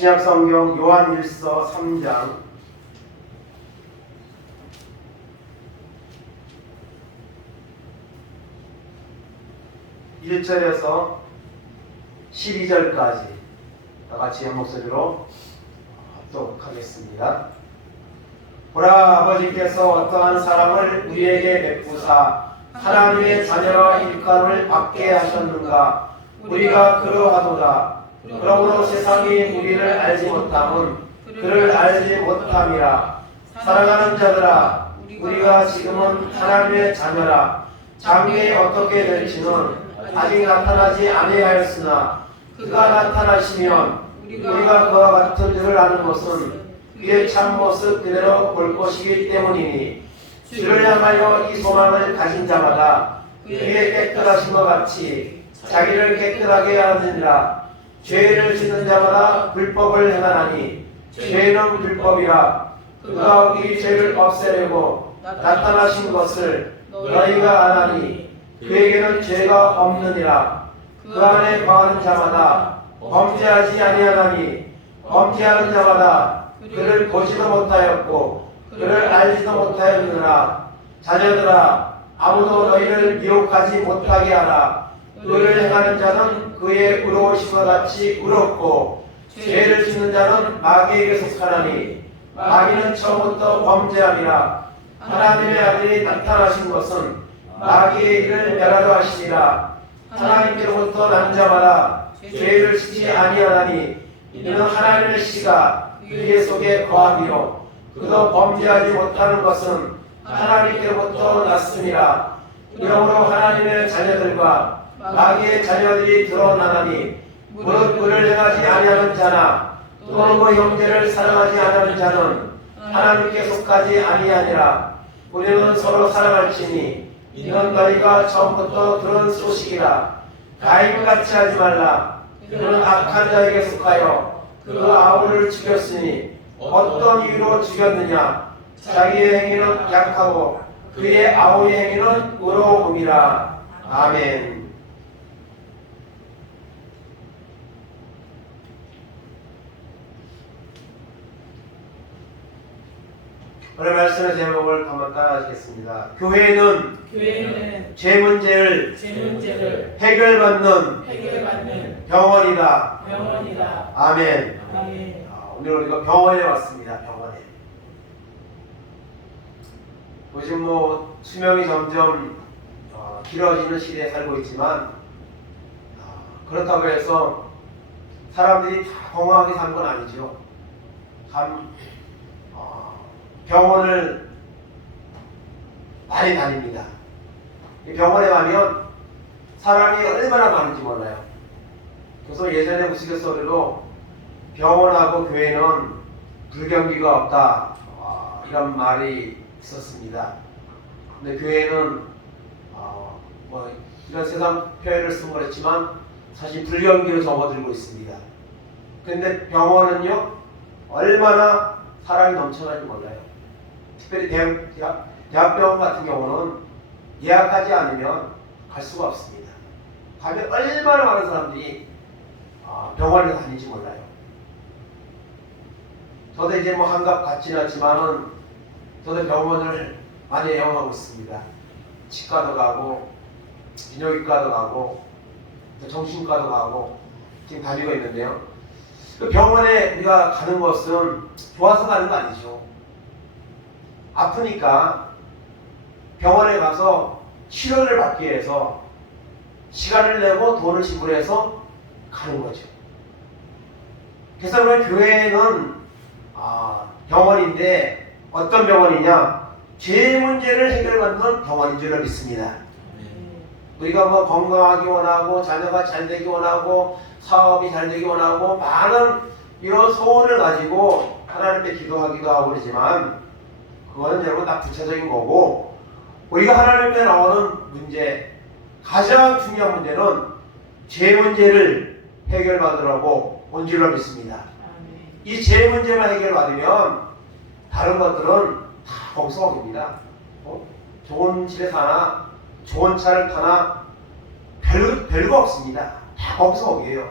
신약성경 요한일서 3장 1절에서 12절까지 다 같이 한 목소리로 합독하겠습니다. 보라, 아버지께서 어떠한 사랑을 우리에게 베푸사 하나님의 자녀라 일감을 받게 하셨는가. 우리가 그러하도다. 그러므로 세상이 우리를 알지 못함은 그를 알지 못함이라. 사랑하는 자들아, 우리가 지금은 하나님의 자녀라. 장래에 어떻게 될지는 아직 나타나지 아니하였으나 그가 나타나시면 우리가 그와 같은 줄을 아는 것은 그의 참모습 그대로 볼 것이기 때문이니, 주를 향하여 이 소망을 가진 자마다 그의 깨끗하신 것 같이 자기를 깨끗하게 하느니라. 죄를 짓는 자마다 불법을 행하나니 죄는 불법이라. 그가 우리 죄를 없애려고 나타나신 것을 너희가 아나니 그에게는 죄가 없느니라. 그 안에 거하는 자마다 범죄하지 아니하나니 범죄하는 자마다 그를 보지도 못하였고 그를 알지도 못하였느니라. 자녀들아, 아무도 너희를 미혹하지 못하게 하라. 그를 행하는 자는 그의 의로우심과 같이 의롭고 죄를 짓는 자는 마귀에게 속하나니 마귀는 처음부터 범죄함이라. 하나님의 아들이 나타나신 것은 마귀의 일을 멸하려 하시니라. 하나님께로부터 난 자마다 죄를 짓지 아니하나니 이는 하나님의 씨가 그의 속에 거하기로 그도 범죄하지 못하는 것은 하나님께로부터 났음이라. 그러므로 하나님의 자녀들과 마귀의 자녀들이 드러나나니 무릇 그를 행하지 아니하는 자나 또는 그 형제를 사랑하지 아니하는 자는 하나님께 속하지 아니하니라. 우리는 서로 사랑할지니 이는 너희가 처음부터 들은 소식이라. 가인같이 하지 말라. 그는 악한 자에게 속하여 그 아우를 죽였으니 어떤 이유로 죽였느냐. 자기의 행위는 약하고 그의 아우의 행위는 의로움이라. 아멘. 오늘 말씀의 제목을 한번 따라하시겠습니다. 교회는 죄 문제를 해결받는 병원이다. 아멘. 오늘 우리가 병원에 왔습니다. 병원에. 요즘 수명이 점점 길어지는 시대에 살고 있지만 그렇다고 해서 사람들이 다 건강하게 사는 건 아니죠. 병원을 많이 다닙니다. 병원에 가면 사람이 얼마나 많은지 몰라요. 그래서 예전에 우스갯소리로 병원하고 교회는 불경기가 없다, 이런 말이 있었습니다. 근데 교회는 이런 세상 표현을 쓰면 그렇지만 사실 불경기로 접어들고 있습니다. 근데 병원은요, 얼마나 사람이 넘쳐나는지 몰라요. 특별히 대학병원 같은 경우는 예약하지 않으면 갈 수가 없습니다. 가면 얼마나 많은 사람들이 병원에 다니는지 몰라요. 저도 이제 한갑 같지는 않지만은 저도 병원을 많이 애용하고 있습니다. 치과도 가고 비뇨기과도 가고 정신과도 가고 지금 다니고 있는데요. 그 병원에 우리가 가는 것은 좋아서 가는 거 아니죠. 아프니까 병원에 가서 치료를 받기 위해서 시간을 내고 돈을 지불해서 가는 거죠. 그래서 교회는 병원인데 어떤 병원이냐? 죄 문제를 해결받는 병원인 줄 믿습니다. 우리가 건강하기 원하고 자녀가 잘 되기 원하고 사업이 잘 되기 원하고 많은 이런 소원을 가지고 하나님께 기도하기도 하고 그러지만 그거는 여러분 다 부차적인 거고, 우리가 하나님께 나오는 문제, 가장 중요한 문제는 죄 문제를 해결받으라고 온 줄로 믿습니다. 이 죄 문제만 해결받으면 다른 것들은 다 거기서 좋은 집에 사나 좋은 차를 타나 별거 없습니다. 다 거기서 거기에요.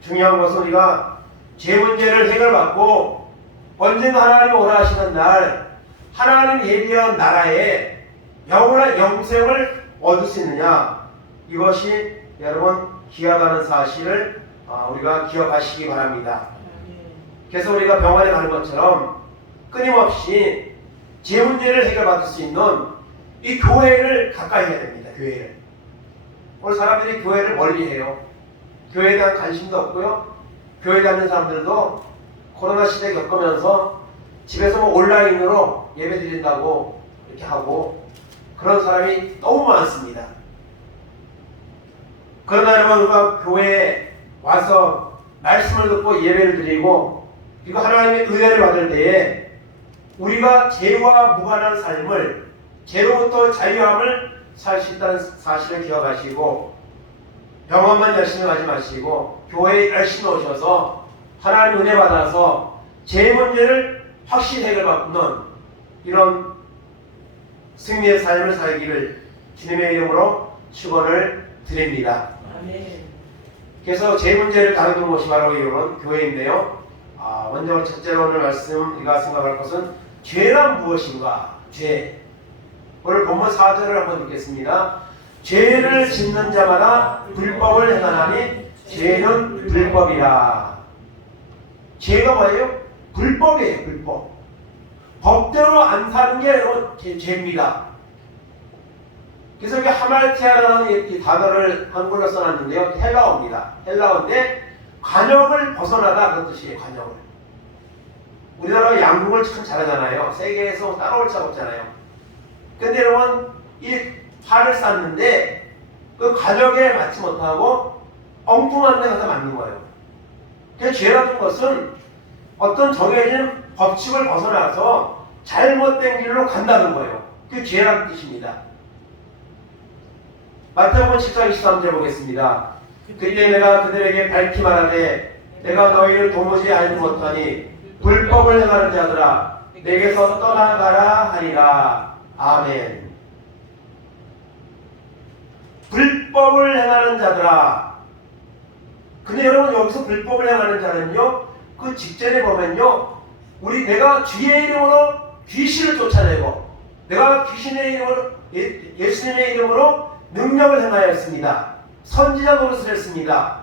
중요한 것은 우리가 죄 문제를 해결받고 언젠가 하나님 오라 하시는 날 하나님 예비한 나라에 영원한 영생을 얻을 수 있느냐, 이것이 여러분 귀하다는 사실을 우리가 기억하시기 바랍니다. 그래서 우리가 병원에 가는 것처럼 끊임없이 죄 문제를 해결받을 수 있는 이 교회를 가까이 해야 됩니다. 교회를. 오늘 사람들이 교회를 멀리해요. 교회에 대한 관심도 없고요. 교회 다니는 사람들도 코로나 시대 겪으면서 집에서 뭐 온라인으로 예배 드린다고 이렇게 하고 그런 사람이 너무 많습니다. 그러나 여러분, 우리가 교회에 와서 말씀을 듣고 예배를 드리고 그리고 하나님의 은혜를 받을 때에 우리가 죄와 무관한 삶을, 죄로부터 자유함을 살 수 있다는 사실을 기억하시고 병원만 열심히 가지 마시고 교회에 열심히 오셔서 하나님 은혜 받아서 죄 문제를 확실히 해결받는 이런 승리의 삶을 살기를 주님의 이름으로 축원을 드립니다. 그래서 죄 문제를 다루는 곳이 바로 이런 교회인데요. 먼저 첫째로 오늘 말씀 우리가 생각할 것은 죄란 무엇인가? 죄. 오늘 본문 4절을 한번 읽겠습니다. 죄를 짓는 자마다 불법을 행하나니 죄는 불법이라. 죄가 뭐예요? 불법이에요. 불법. 법대로 안 사는 게 죄입니다. 그래서 여기 하말티아라는 이 단어를 한글로 써놨는데요. 헬라어입니다. 헬라어인데 관역을 벗어나다 그런 뜻이에요. 관역을. 우리나라가 양궁을 참 잘하잖아요. 세계에서 따라올 자가 없잖아요. 근데 여러분, 이 활을 쐈는데 그 관역에 맞지 못하고 엉뚱한 데 가서 맞는 거예요. 그래서 죄라는 것은 어떤 정해진 법칙을 벗어나서 잘못된 길로 간다는 거예요. 그게 죄라는 뜻입니다. 마태복음 14장 23절 보겠습니다. 그때 내가 그들에게 밝히 말하되 내가 너희를 도무지 알지 못하니 불법을 행하는 자들아 내게서 떠나가라 하리라. 아멘. 불법을 행하는 자들아. 근데 여러분, 여기서 불법을 행하는 자는요, 그 직전에 보면요, 내가 주의 이름으로 귀신을 쫓아내고 내가 귀신의 이름으로 예수님의 이름으로 능력을 행하였습니다. 선지자 노릇을 했습니다.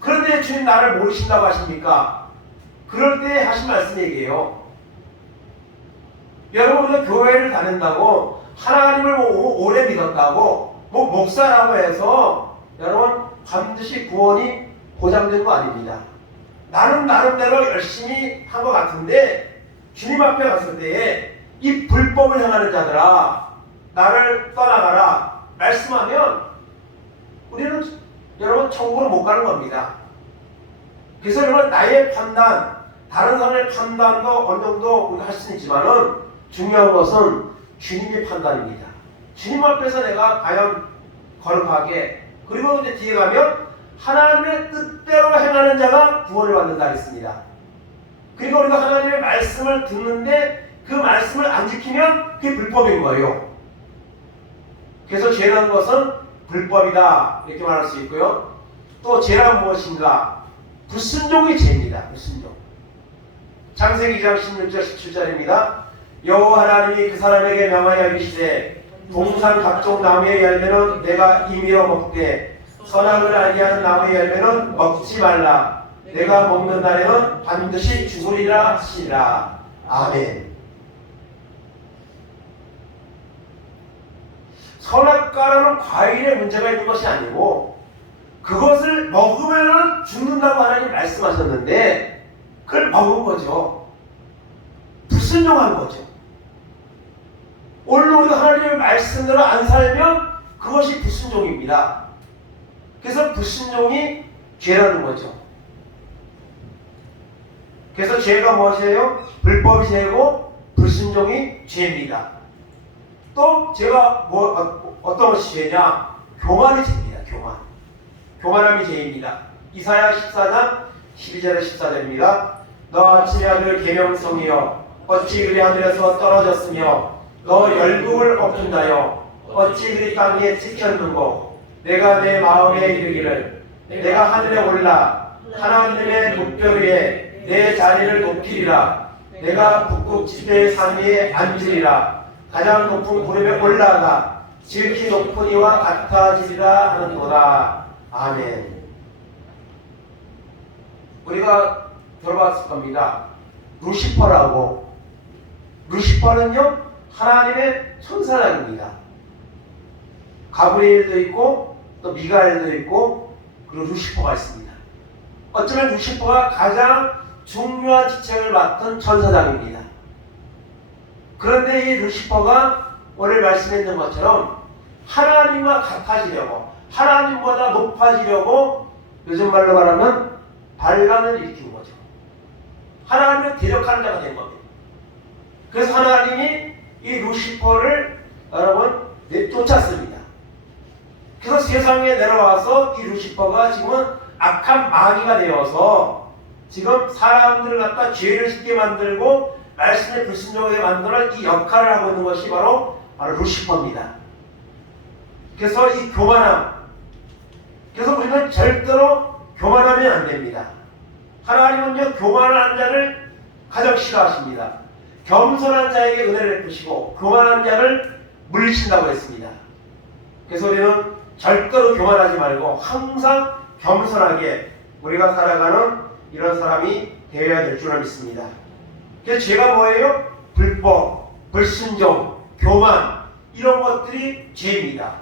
그런데 주님 나를 모르신다고 하십니까? 그럴 때 하신 말씀 얘기예요. 여러분, 우리가 교회를 다닌다고 하나님을 오래 믿었다고 목사라고 해서 여러분 반드시 구원이 보장된 거 아닙니다. 나는 나름대로 열심히 한 것 같은데 주님 앞에 갔을 때에 이 불법을 행하는 자들아 나를 떠나가라 말씀하면 우리는 여러분 천국으로 못 가는 겁니다. 그래서 여러분, 나의 판단, 다른 사람의 판단도 어느 정도 우리가 할 수는 있지만은 중요한 것은 주님의 판단입니다. 주님 앞에서 내가 과연 거룩하게, 그리고 이제 뒤에 가면 하나님의 뜻대로 행하는 자가 구원을 받는다 했습니다. 그리고 우리가 하나님의 말씀을 듣는데 그 말씀을 안 지키면 그게 불법인 거예요. 그래서 죄라는 것은 불법이다 이렇게 말할 수 있고요. 또 죄란 무엇인가? 불순종이 죄입니다. 불순종. 창세기 2장 16절 17절입니다. 여호와 하나님이 그 사람에게 명하여 이르시되 동산 각종 나무의 열매는 내가 임의로 먹되 선악을 알게 하는 나무의 열매는 먹지 말라. 내가 먹는 날에는 반드시 죽으리라 하시니라. 아멘. 선악과라는 과일에 문제가 있는 것이 아니고 그것을 먹으면 죽는다고 하나님 말씀하셨는데 그걸 먹은 거죠. 불순종한 거죠. 오늘 우리가 하나님의 말씀대로 안 살면 그것이 불순종입니다. 그래서 불순종이 죄라는 거죠. 그래서 죄가 무엇이에요? 불법이 죄고 불순종이 죄입니다. 또 죄가 어떤 것이 죄냐? 교만이 죄입니다. 교만함이 죄입니다. 이사야 14장 12절에 14절입니다. 너 아침의 아들 계명성이여 어찌 그리 하늘에서 떨어졌으며 너 열국을 엎은다여 어찌 그리 땅에 찍혔는고 내가 내 마음에 이르기를 내가 하늘에 올라 하나님의 목별 위에 내 자리를 높이리라. 내가 북극 지대의 산 위에 앉으리라. 가장 높은 구름에 올라가 지극히 높은 이와 같아지리라 하는도다. 아멘. 우리가 들어봤을 겁니다. 루시퍼라고. 루시퍼는요 하나님의 천사장입니다. 가브리엘도 있고 또 미가엘도 있고 그리고 루시퍼가 있습니다. 어쩌면 루시퍼가 가장 중요한 직책을 맡은 천사장입니다. 그런데 이 루시퍼가 오늘 말씀했는 것처럼 하나님과 같아지려고, 하나님보다 높아지려고, 요즘 말로 말하면 반란을 일으킨 거죠. 하나님을 대적하는 자가 된 겁니다. 그래서 하나님이 이 루시퍼를 여러분 쫓았습니다. 그래서 세상에 내려와서 이 루시퍼가 지금은 악한 마귀가 되어서 지금 사람들을 갖다 죄를 짓게 만들고 말씀을 불순종하게 만드는 이 역할을 하고 있는 것이 바로 루시퍼입니다. 그래서 이 교만함, 그래서 우리는 절대로 교만하면 안 됩니다. 하나님은요 교만한 자를 가장 싫어하십니다. 겸손한 자에게 은혜를 베푸시고 교만한 자를 물리친다고 했습니다. 그래서 우리는 절대로 교만하지 말고 항상 겸손하게 우리가 살아가는 이런 사람이 되어야 될 줄을 믿습니다. 그래서 죄가 뭐예요? 불법, 불순종, 교만 이런 것들이 죄입니다.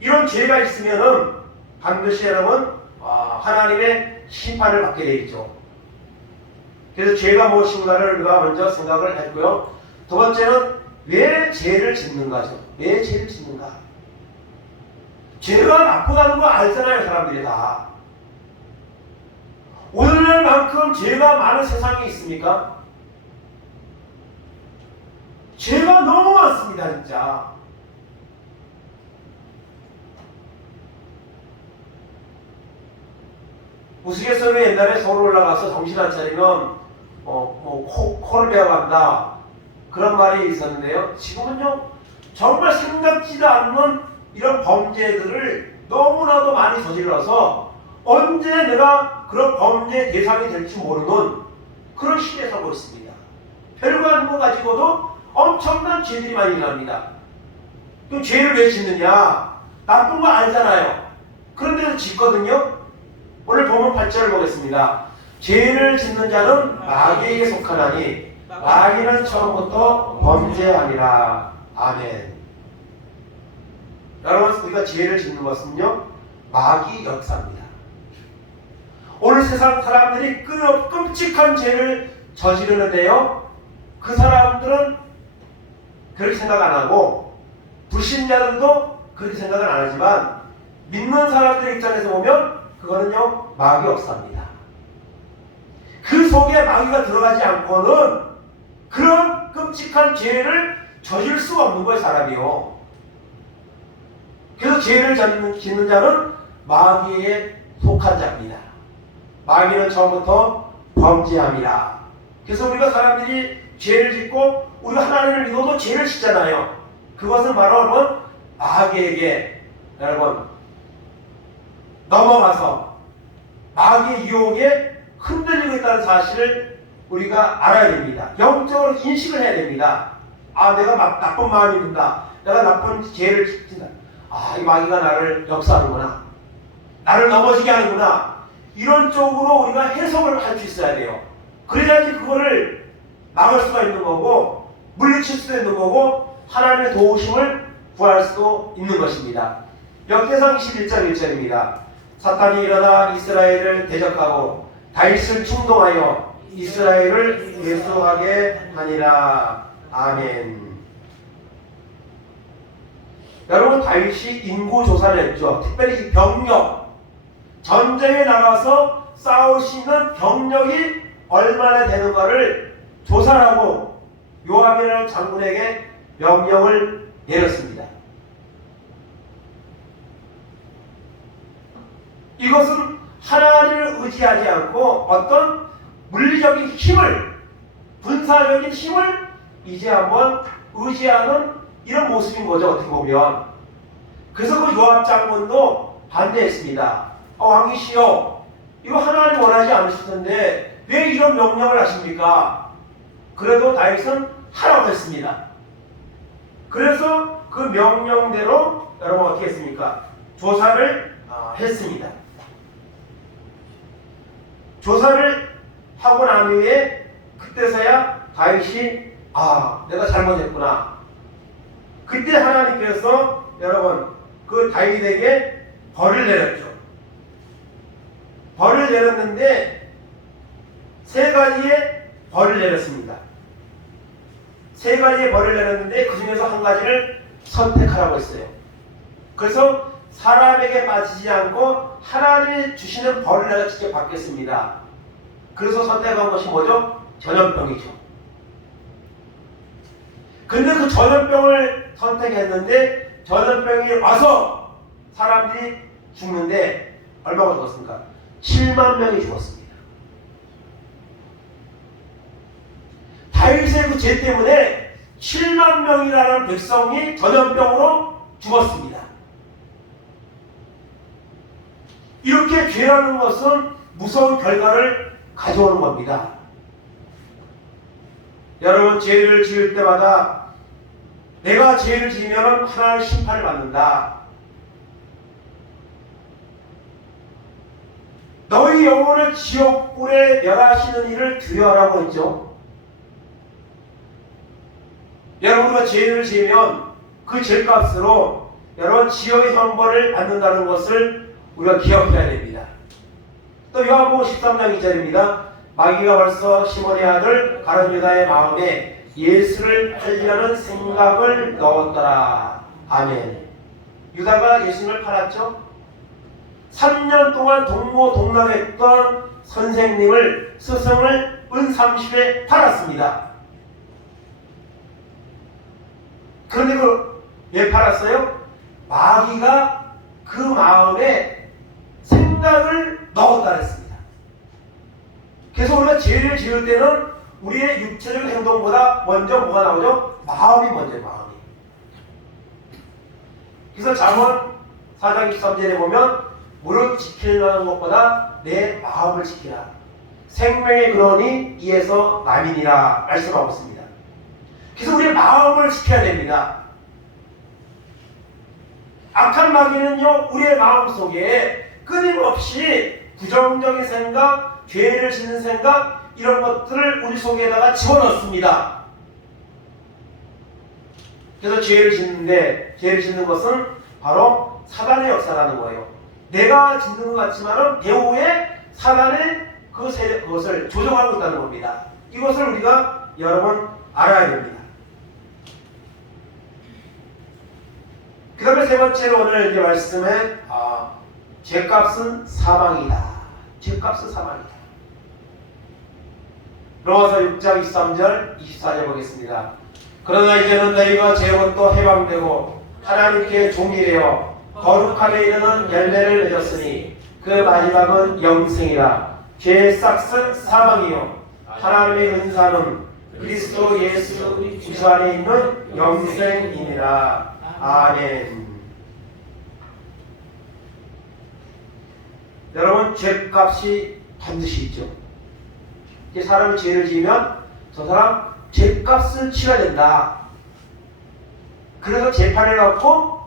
이런 죄가 있으면은 반드시 여러분 하나님의 심판을 받게 되겠죠. 그래서 죄가 무엇인가를 우리가 먼저 생각을 했고요. 두 번째는 왜 죄를 짓는가죠. 왜 죄를 짓는가? 죄가 나쁘다는 거 알잖아요, 사람들이 다. 오늘날만큼 죄가 많은 세상이 있습니까? 죄가 너무 많습니다, 진짜. 우스갯소리로 옛날에 서울 올라가서 정신 안 차리면 코를 베어간다 그런 말이 있었는데요. 지금은요 정말 생각지도 않는 이런 범죄들을 너무나도 많이 저질러서 언제 내가 그런 범죄 대상이 될지 모르는 그런 시대에 살고 있습니다. 별거 아닌 거 가지고도 엄청난 죄들이 많이 일어납니다. 또 죄를 왜 짓느냐? 나쁜 거 알잖아요. 그런데도 짓거든요. 오늘 본문 8절을 보겠습니다. 죄를 짓는 자는 마귀에게 속하나니 마귀는 처음부터 범죄하니라. 아멘. 여러분, 우리가 죄를 짓는 것은요 마귀 역사입니다. 오늘 세상 사람들이 끔찍한 죄를 저지르는데요, 그 사람들은 그렇게 생각 안 하고 불신자들도 그렇게 생각을 안 하지만 믿는 사람들 입장에서 보면 그거는요 마귀 역사입니다. 그 속에 마귀가 들어가지 않고는 그런 끔찍한 죄를 저질 수가 없는 거예요, 사람이요. 그래서 죄를 짓는 자는 마귀에 속한 자입니다. 마귀는 처음부터 범죄함이라. 그래서 우리가 사람들이 죄를 짓고 우리가 하나님을 믿어도 죄를 짓잖아요. 그것은 바로 여러분 마귀에게 여러분 넘어가서 마귀의 유혹에 흔들리고 있다는 사실을 우리가 알아야 됩니다. 영적으로 인식을 해야 됩니다. 아, 내가 나쁜 마음이 든다. 내가 나쁜 죄를 짓는다. 아, 이 마귀가 나를 역사하는구나. 나를 넘어지게 하는구나. 이런 쪽으로 우리가 해석을 할 수 있어야 돼요. 그래야지 그거를 막을 수가 있는 거고 물리칠 수도 있는 거고 하나님의 도우심을 구할 수도 있는 것입니다. 역대상 21장 1절입니다. 사탄이 일어나 이스라엘을 대적하고 다윗을 충동하여 이스라엘을 예수하게 하니라. 아멘. 여러분, 다윗이 인구조사를 했죠. 특별히 이 병력, 전쟁에 나가서 싸울 수 있는 병력이 얼마나 되는가를 조사하고 요압이라는 장군에게 명령을 내렸습니다. 이것은 하나님을 의지하지 않고 어떤 물리적인 힘을, 군사적인 힘을 이제 한번 의지하는 이런 모습인 거죠, 어떻게 보면. 그래서 그 요압 장군도 반대했습니다. 왕이시여, 이거 하나님 원하지 않으실 텐데 왜 이런 명령을 하십니까? 그래도 다윗은 하라고 했습니다. 그래서 그 명령대로 여러분 어떻게 했습니까? 조사를 했습니다. 조사를 하고 난 후에 그때서야 다윗이 내가 잘못했구나. 그때 하나님께서 여러분 그 다윗에게 벌을 내렸죠. 벌을 내렸는데 세 가지의 벌을 내렸습니다. 세 가지의 벌을 내렸는데 그 중에서 한 가지를 선택하라고 했어요. 그래서 사람에게 빠지지 않고 하나님이 주시는 벌을 내가 직접 받겠습니다. 그래서 선택한 것이 뭐죠? 전염병이죠. 근데 그 전염병을 선택했는데 전염병이 와서 사람들이 죽는데 얼마가 죽었습니까? 7만 명이 죽었습니다. 다윗의 그 죄 때문에 7만 명이라는 백성이 전염병으로 죽었습니다. 이렇게 죄라는 것은 무서운 결과를 가져오는 겁니다. 여러분 죄를 지을 때마다 내가 죄를 지으면 하나님의 심판을 받는다. 너희 영혼을 지옥불에 멸하시는 일을 두려워하라고 했죠. 여러분 우리가 죄를 지으면 그 죄값으로 여러분 지옥의 형벌을 받는다는 것을 우리가 기억해야 됩니다. 또 요한복음 13장 2절입니다. 마귀가 벌써 시몬의 아들 가룟 유다의 마음에 예수를 팔리라는 생각을 넣었더라. 아멘. 유다가 예수님을 팔았죠. 3년 동안 동고동락했던 선생님을 스승을 은 30에 팔았습니다. 그런데 왜 팔았어요? 마귀가 그 마음에 생각을 넣었다 했습니다. 그래서 우리가 죄를 지을 때는 우리의 육체적 행동보다 먼저 뭐가 나오죠? 마음이 먼저 마음이. 그래서 잠언 4장 23절에 보면 무릇 지키려는 것보다 내 마음을 지키라. 생명의 근원이 이에서 남이니라 말씀하고 있습니다. 그래서 우리의 마음을 지켜야 됩니다. 악한 마귀는요 우리의 마음속에 끊임없이 부정적인 생각, 죄를 짓는 생각 이런 것들을 우리 속에다가 집어넣습니다. 그래서 죄를 짓는 것은 바로 사단의 역사라는 거예요. 내가 짓는 것 같지만은 배후에 사단의 그것을 조종하고 있다는 겁니다. 이것을 우리가 여러분 알아야 됩니다. 그 다음에 세 번째로 오늘 이제 말씀에 죄값은 사망이다. 죄값은 사망이다. 로마서 6장 23절 24절 보겠습니다. 그러나 이제는 너희가 죄로부터 해방되고 하나님께 종이되어 거룩함에 이르는 열매를 맺었으니 그 마지막은 영생이라. 죄의 싹은 사망이요 하나님의 은사는 그리스도 예수 우리 안에 있는 영생이니라. 아멘. 여러분 죄값이 반드시 있죠. 사람이 죄를 지으면 저 사람 죄값을 치러야 된다. 그래서 재판을 갖고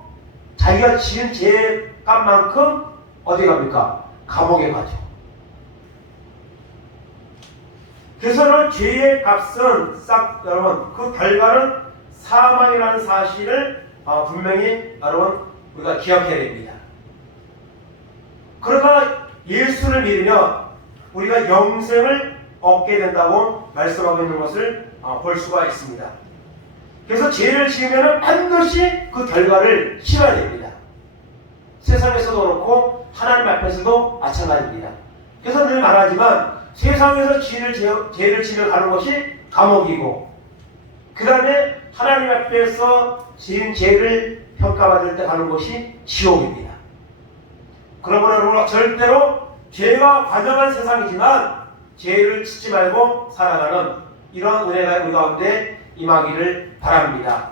자기가 지은 죄값만큼 어디 갑니까? 감옥에 가죠. 그래서는 죄의 값은 여러분 그 결과는 사망이라는 사실을 분명히 여러분 우리가 기억해야 됩니다. 그러나 예수를 믿으면 우리가 영생을 얻게 된다고 말씀하고 있는 것을 볼 수가 있습니다. 그래서 죄를 지으면 반드시 그 결과를 치러야 됩니다. 세상에서도 그렇고 하나님 앞에서도 마찬가지입니다. 그래서 늘 말하지만 세상에서 죄를 지으며 가는 것이 감옥이고 그 다음에 하나님 앞에서 지은 죄를 평가받을 때 가는 것이 지옥입니다. 그러므로 여러분 절대로 죄가 관영한 세상이지만 죄를 짓지 말고 살아가는 이런 은혜가 우리 가운데 임하기를 바랍니다.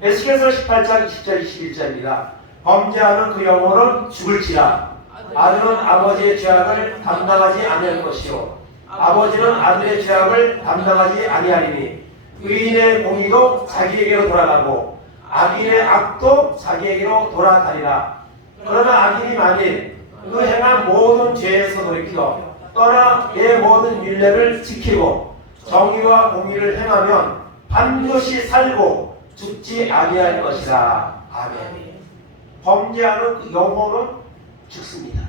에스겔서 18장 20절 21절입니다. 범죄하는 그 영혼은 죽을지라. 아들은 아버지의 죄악을 감당하지 않을 것이요 아버지는 아들의 죄악을 담당하지 아니하리니 의인의 공의도 자기에게로 돌아가고 악인의 악도 자기에게로 돌아가리라. 그러나 악인이 만일 그 행한 모든 죄에서 돌이켜 떠나 내 모든 율례를 지키고 정의와 공의를 행하면 반드시 살고 죽지 아니할 것이라. 아멘. 범죄하는 그 영혼은 죽습니다.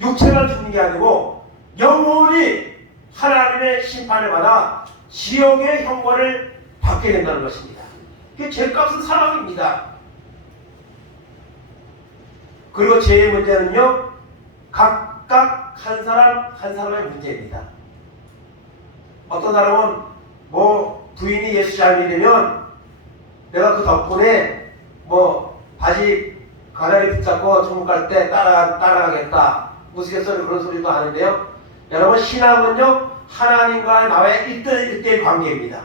육체만 죽는 게 아니고 영혼이 하나님의 심판을 받아 지옥의 형벌을 받게 된다는 것입니다. 그게 죄값은 사망입니다. 그리고 죄의 문제는요, 각각 한 사람 한 사람의 문제입니다. 어떤 사람은 뭐 부인이 예수 잘 믿으면 내가 그 덕분에 뭐 바지 가다리 붙잡고 천국 갈 때 따라가겠다, 우스갯소리 그런 소리도 하는데요. 여러분, 신앙은요 하나님과 나의 1대1 관계입니다.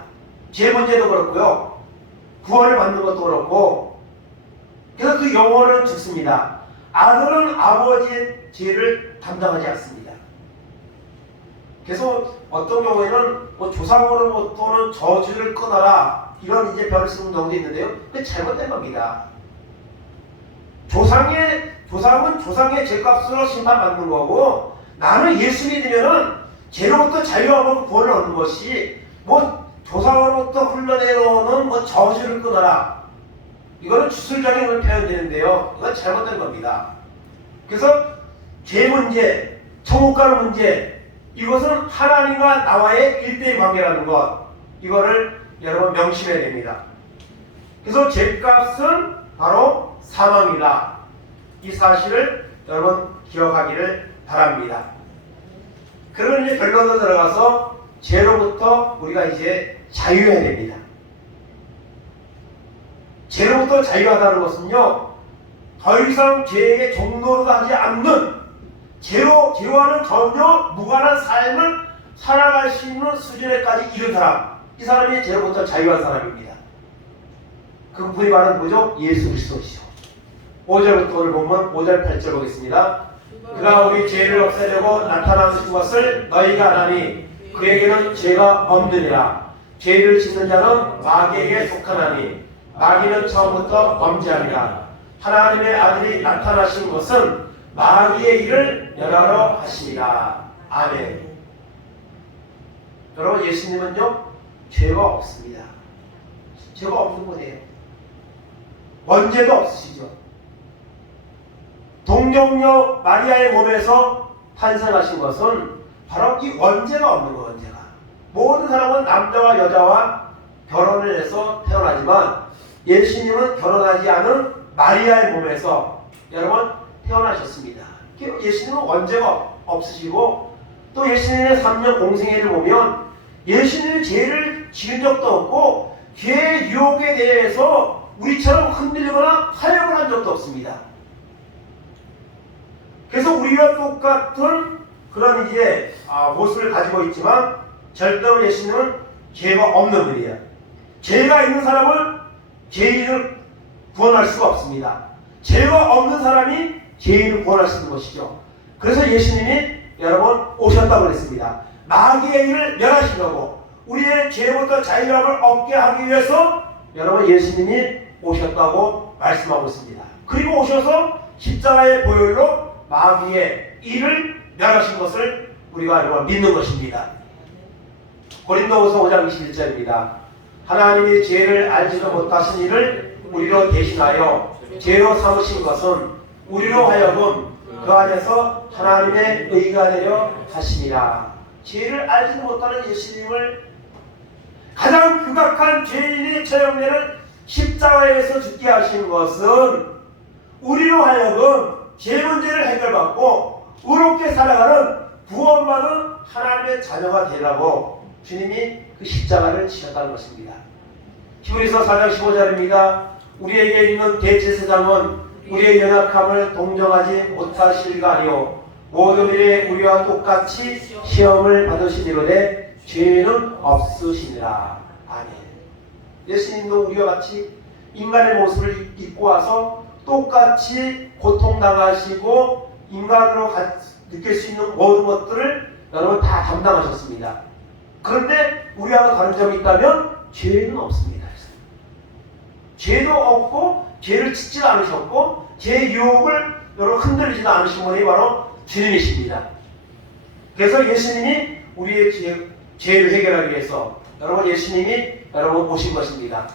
죄 문제도 그렇고요, 구원을 받는 것도 그렇고. 그래서 그 영혼은 죽습니다. 아들은 아버지의 죄를 담당하지 않습니다. 그래서 어떤 경우에는 뭐 조상으로부터는 저주를 끊어라, 이런 이제 별을 쓰는 경우도 있는데요. 그게 잘못된 겁니다. 조상은 조상의 죄값으로 심판받는 거고, 나는 예수 믿으면은 죄로부터 자유하고 구원을 얻는 것이, 뭐 조상으로부터 흘러내려오는 뭐 저주를 끊어라, 이거는 주술적인 걸 표현되는데요. 이건 잘못된 겁니다. 그래서 죄 문제, 천국 가는 문제, 이것은 하나님과 나와의 1대1 관계라는 것, 이거를 여러분 명심해야 됩니다. 그래서 죄값은 바로 사망이다. 이 사실을 여러분 기억하기를 바랍니다. 그러면 이제 결론으로 들어가서 죄로부터 우리가 이제 자유해야 됩니다. 죄로부터 자유하다는 것은요, 더 이상 죄에게 종노릇 하지 않는, 죄와는 전혀 무관한 삶을 살아갈 수 있는 수준에까지 이른 사람, 이 사람이 죄로부터 자유한 사람입니다. 그분이 바로 뭐죠? 예수 그리스도시죠. 5절부터 오늘 보면 5절 8절 보겠습니다. 그가 우리 죄를 없애려고 나타나신 것을 너희가 아나니 그에게는 죄가 없느니라. 죄를 짓는 자는 마귀에게 속하나니 마귀는 처음부터 범죄하니라. 하나님의 아들이 나타나신 것은 마귀의 일을 멸하러 하시니라. 아멘. 여러분, 예수님은요 죄가 없습니다. 죄가 없는 분이에요. 원죄도 없으시죠. 동정녀 마리아의 몸에서 탄생하신 것은 바로 이 원죄가 없는 거예요. 원죄가. 모든 사람은 남자와 여자와 결혼을 해서 태어나지만 예수님은 결혼하지 않은 마리아의 몸에서 여러분 태어나셨습니다. 예수님은 원죄가 없으시고, 또 예수님의 3년 공생애를 보면 예수님이 죄를 지은 적도 없고 죄의 유혹에 대해서 우리처럼 흔들리거나 타협을 한 적도 없습니다. 그래서 우리와 똑같은 그런 이제 모습을 가지고 있지만 절대로 예수님은 죄가 없는 분이에요. 죄가 있는 사람을 죄인을 구원할 수가 없습니다. 죄가 없는 사람이 죄인을 구원할 수 있는 것이죠. 그래서 예수님이 여러분 오셨다고 그랬습니다. 마귀의 일을 멸하시려고, 우리의 죄부터 자유함을 얻게 하기 위해서 여러분 예수님이 오셨다고 말씀하고 있습니다. 그리고 오셔서 십자가의 보혈로 마귀의 일을 멸하신 것을 우리가 여러분 믿는 것입니다. 고린도후서 5장 21절입니다. 하나님이 죄를 알지도 못하신 이를 우리로 대신하여 죄로 삼으신 것은 우리로 하여금 그 안에서 하나님의 의가 되려 하심이라. 죄를 알지도 못하는 예수님을 가장 극악한 죄인이 처형되는 십자가에서 죽게 하신 것은 우리로 하여금 죄 문제를 해결받고 의롭게 살아가는 구원받은 하나님의 자녀가 되라고 주님이 그 십자가를 지셨다는 것입니다. 히브리서 4장 15절입니다. 우리에게 있는 대제사장은 우리의 연약함을 동정하지 못하실가 아니요 모든 일에 우리와 똑같이 시험을 받으시리로되 죄는 없으시니라. 아멘. 예수님도 우리와 같이 인간의 모습을 입고 와서 똑같이 고통당하시고 인간으로 느낄 수 있는 모든 것들을 여러분 다 담당하셨습니다. 그런데 우리하고 다른 점이 있다면 죄는 없습니다. 죄도 없고 죄를 짓지도 않으셨고 죄의 유혹을 여러분 흔들리지도 않으신 분이 바로 주님이십니다. 그래서 예수님이 우리의 죄를 해결하기 위해서 여러분 예수님이 여러분 오신 것입니다.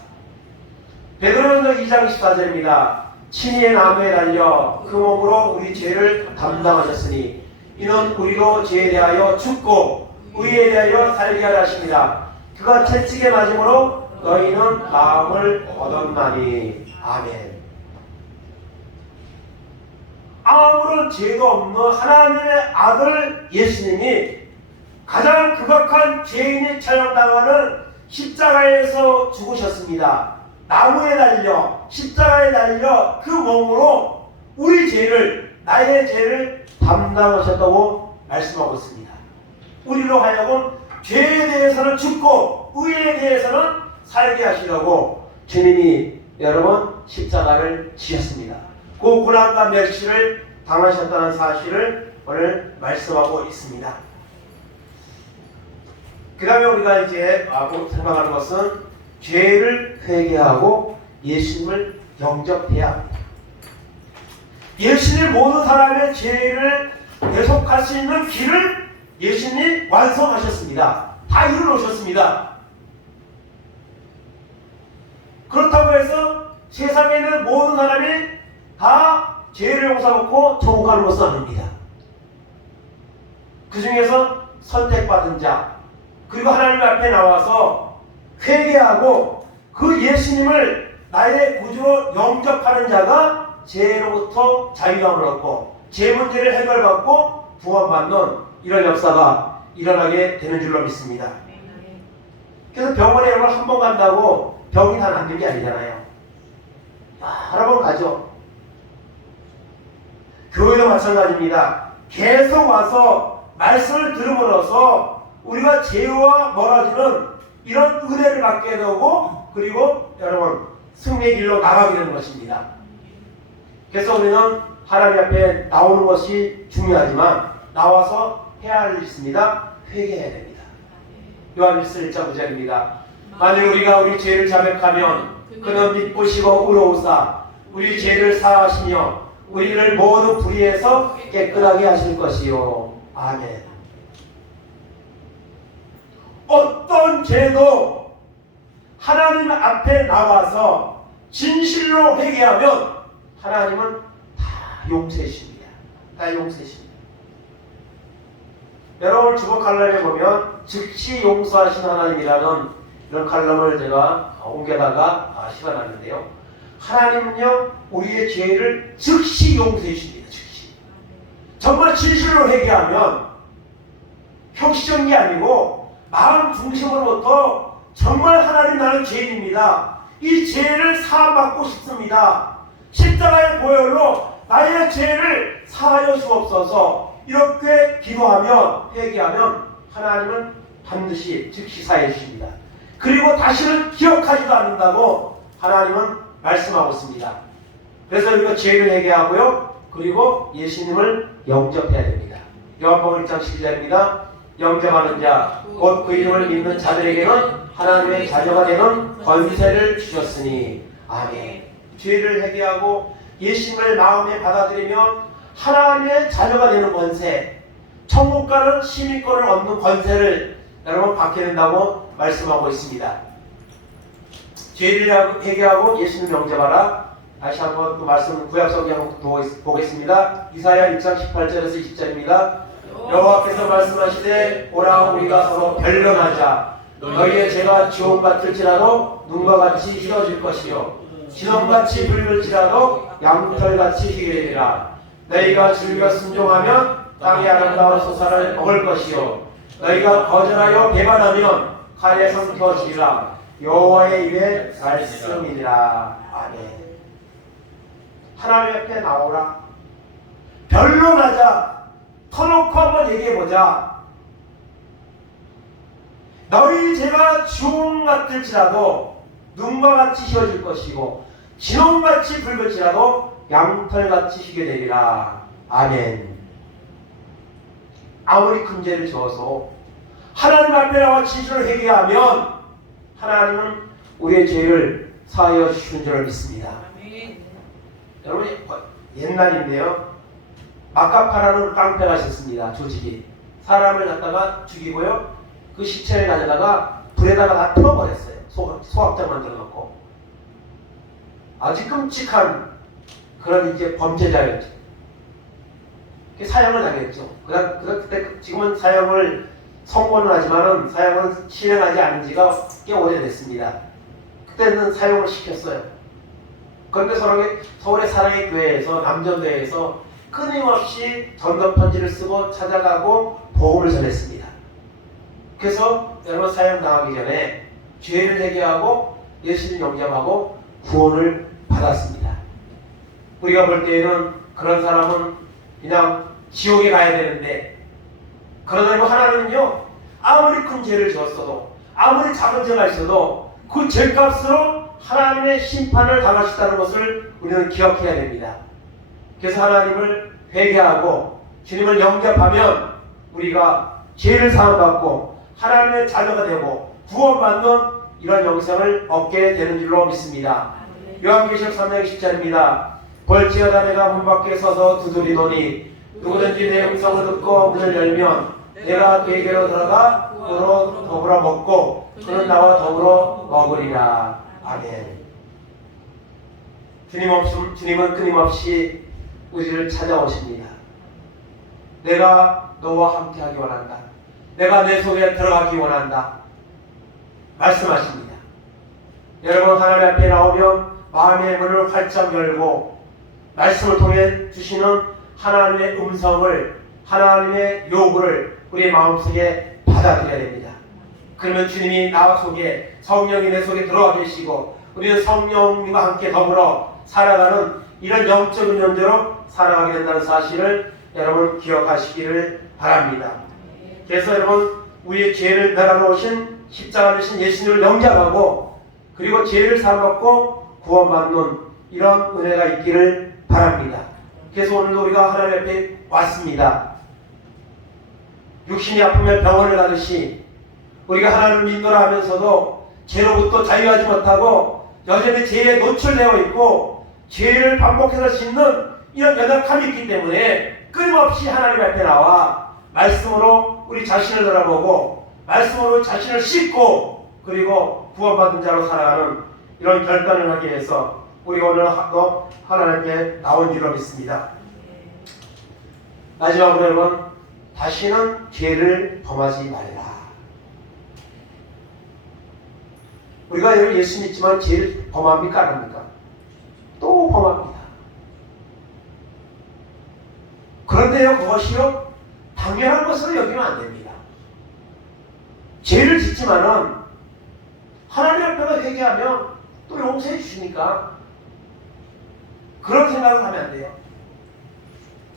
베드로전서 2장 14절입니다. 친히의 나무에 달려 그 몸으로 우리 죄를 담당하셨으니 이는 우리로 죄에 대하여 죽고 의에 대하여 살게 하려 하십니다. 그가 채찍에 맞음으로 너희는 마음을 얻었나니. 아멘. 아무런 죄도 없는 하나님의 아들 예수님이 가장 극악한 죄인이 처형당하는 십자가에서 죽으셨습니다. 나무에 달려 십자가에 달려 그 몸으로 우리 죄를 나의 죄를 담당하셨다고 말씀하고 있습니다. 우리로 하여금 죄에 대해서는 죽고 의에 대해서는 살게 하시려고 주님이 여러분 십자가를 지셨습니다. 그 고난과 멸시를 당하셨다는 사실을 오늘 말씀하고 있습니다. 그 다음에 우리가 이제 생각하는 것은 죄를 회개하고 예수님을 영접해야 합니다. 예수님 모든 사람의 죄를 대속할 수 있는 길을 예수님이 완성하셨습니다. 다 이루어놓으셨습니다. 그렇다고 해서 세상에 있는 모든 사람이 다 죄를 용서하고 천국가는 것은 아닙니다. 그 중에서 선택받은 자 그리고 하나님 앞에 나와서 회개하고 그 예수님을 나의 구주로 영접하는 자가 죄로부터 자유함을 얻고 죄 문제를 해결받고 구원받는 이런 역사가 일어나게 되는 줄로 믿습니다. 그래서 병원에 여러분 한 번 간다고 병이 다 낫는 게 아니잖아요. 여러 번 가죠. 교회도 마찬가지입니다. 계속 와서 말씀을 들음으로써 우리가 죄와 멀어지는 이런 은혜를 받게 되고 그리고 여러분 승리의 길로 나가게 되는 것입니다. 그래서 우리는 하나님 앞에 나오는 것이 중요하지만 나와서 해야 할 일이 있습니다. 회개해야 됩니다. 요한일서 1장 9절입니다. 만일 우리가 우리 죄를 자백하면 그는 믿으시고 의로우사 우리 죄를 사하시며 우리를 모든 불의에서 깨끗하게 하실 것이요. 아멘. 어떤 죄도 하나님 앞에 나와서 진실로 회개하면 하나님은 다 용서하십니다. 다 용서하십니다. 여러분 주보 칼럼에 보면 즉시 용서하신 하나님이라는 이런 칼럼을 제가 옮겨다가 실어놨는데요. 하나님은요 우리의 죄를 즉시 용서해 주십니다. 즉시. 정말 진실로 회개하면 형식적인 게 아니고 마음 중심으로부터 정말 하나님 나는 죄인입니다. 이 죄를 사함받고 싶습니다. 십자가의 보혈로 나의 죄를 사하여 주옵소서. 이렇게 기도하면 회개하면 하나님은 반드시 즉시 사해 주십니다. 그리고 다시는 기억하지도 않는다고 하나님은 말씀하고 있습니다. 그래서 우리가 죄를 회개하고요. 그리고 예수님을 영접해야 됩니다. 요한복음 1장 12절입니다. 영접하는 자, 곧 그 이름을 믿는 자들에게는 하나님의 자녀가 되는 권세를 주셨으니. 아멘. 죄를 회개하고 예수님을 마음에 받아들이면 하나님의 자녀가 되는 권세, 천국 가는 시민권을 얻는 권세를 여러분 받게 된다고 말씀하고 있습니다. 죄를 회개하고 예수님 영접하라. 다시 한번 또 말씀 구약성경 보겠습니다. 이사야 1장 18절에서 20절입니다. 여호와께서 말씀하시되 오라 우리가 서로 변론하자. 너희의 죄가 지옥 같을지라도 눈과 같이 희어질 것이요 진홍같이 붉을지라도 양털같이 희게 되리라. 너희가 즐겨 순종하면 땅의 아름다운 소사를 먹을 것이요 너희가 거절하여 배반하면 칼에 삼켜지리라. 여호와의 입의 말씀이니라. 아멘. 하나님 앞에 나오라. 변론하자. 터놓고 한번 얘기해보자. 너희 죄가 주홍 같을지라도 눈과 같이 희어질 것이고 진홍같이 붉을지라도 양털같이 희게 되리라. 아멘. 아무리 큰 죄를 지어서 하나님 앞에 나와 진실을 회개하면 하나님은 우리의 죄를 사하여 주시는 줄 믿습니다. 여러분, 옛날인데요, 마카파라는 깡패가 있었습니다. 조직이 사람을 갖다가 죽이고요, 그 시체를 가져다가 불에다가 다 태워버렸어요. 소각장 만들어놓고. 아주 끔찍한 그런 이제 범죄자였죠. 사형을 당했죠. 그때 지금은 사형을 선고는 하지만은 사형은 실행하지 않은 지가 꽤 오래됐습니다. 그때는 사형을 시켰어요. 그런데 서울의 사랑의 교회에서 남전대에서 끊임없이 전도 편지를 쓰고 찾아가고 복음을 전했습니다. 그래서 여러분 사형 당하기 전에 죄를 회개하고 예수를 영접하고 구원을 받았습니다. 우리가 볼 때에는 그런 사람은 그냥 지옥에 가야 되는데, 그러나 하나님은요, 아무리 큰 죄를 지었어도 아무리 작은 죄가 있어도 그 죄값으로 하나님의 심판을 당하셨다는 것을 우리는 기억해야 됩니다. 그래서 하나님을 회개하고 주님을 영접하면 우리가 죄를 사함받고 하나님의 자녀가 되고 구원받는 이런 영생을 얻게 되는 줄로 믿습니다. 요한계시록 3장 10절입니다. 벌지어다 내가 문 밖에 서서 두드리노니 누구든지 내 음성을 듣고 문을 열면 내가 그에게로 들어가 그로 더불어 먹고 그는 나와 더불어 먹으리라. 아멘. 주님은 끊임없이 우리를 찾아오십니다. 내가 너와 함께하기 원한다. 내가 내 속에 들어가기 원한다. 말씀하십니다. 여러분, 하나님 앞에 나오면 마음의 문을 활짝 열고 말씀을 통해 주시는 하나님의 음성을, 하나님의 요구를 우리의 마음속에 받아들여야 됩니다. 그러면 주님이 나와 속에, 성령이 내 속에 들어와 계시고 우리는 성령님과 함께 더불어 살아가는 이런 영적인 존재로 살아가게 된다는 사실을 여러분 기억하시기를 바랍니다. 그래서 여러분, 우리의 죄를 멸하러 오신 십자가를 지신 예수님을 영접하고 그리고 죄를 사함받고 구원받는 이런 은혜가 있기를 바랍니다. 그래서 오늘도 우리가 하나님 앞에 왔습니다. 육신이 아프면 병원을 가듯이 우리가 하나님을 믿노라 하면서도 죄로부터 자유하지 못하고 여전히 죄에 노출되어 있고 죄를 반복해서 짓는 이런 연약함이 있기 때문에 끊임없이 하나님 앞에 나와 말씀으로 우리 자신을 돌아보고 말씀으로 자신을 씻고 그리고 구원받은 자로 살아가는 이런 결단을 하기 위해서 우리가 오늘 또 하나님께 나온 줄로 믿습니다. 마지막으로 여러분, 다시는 죄를 범하지 말라. 우리가 여러분 예수 믿지만 죄를 범합니까? 안 합니까? 또 범합니다. 그런데요, 그것이요 당연한 것으로 여기면 안 됩니다. 죄를 짓지만은 하나님 앞에서 회개하면 또 용서해 주시니까 그런 생각을 하면 안 돼요.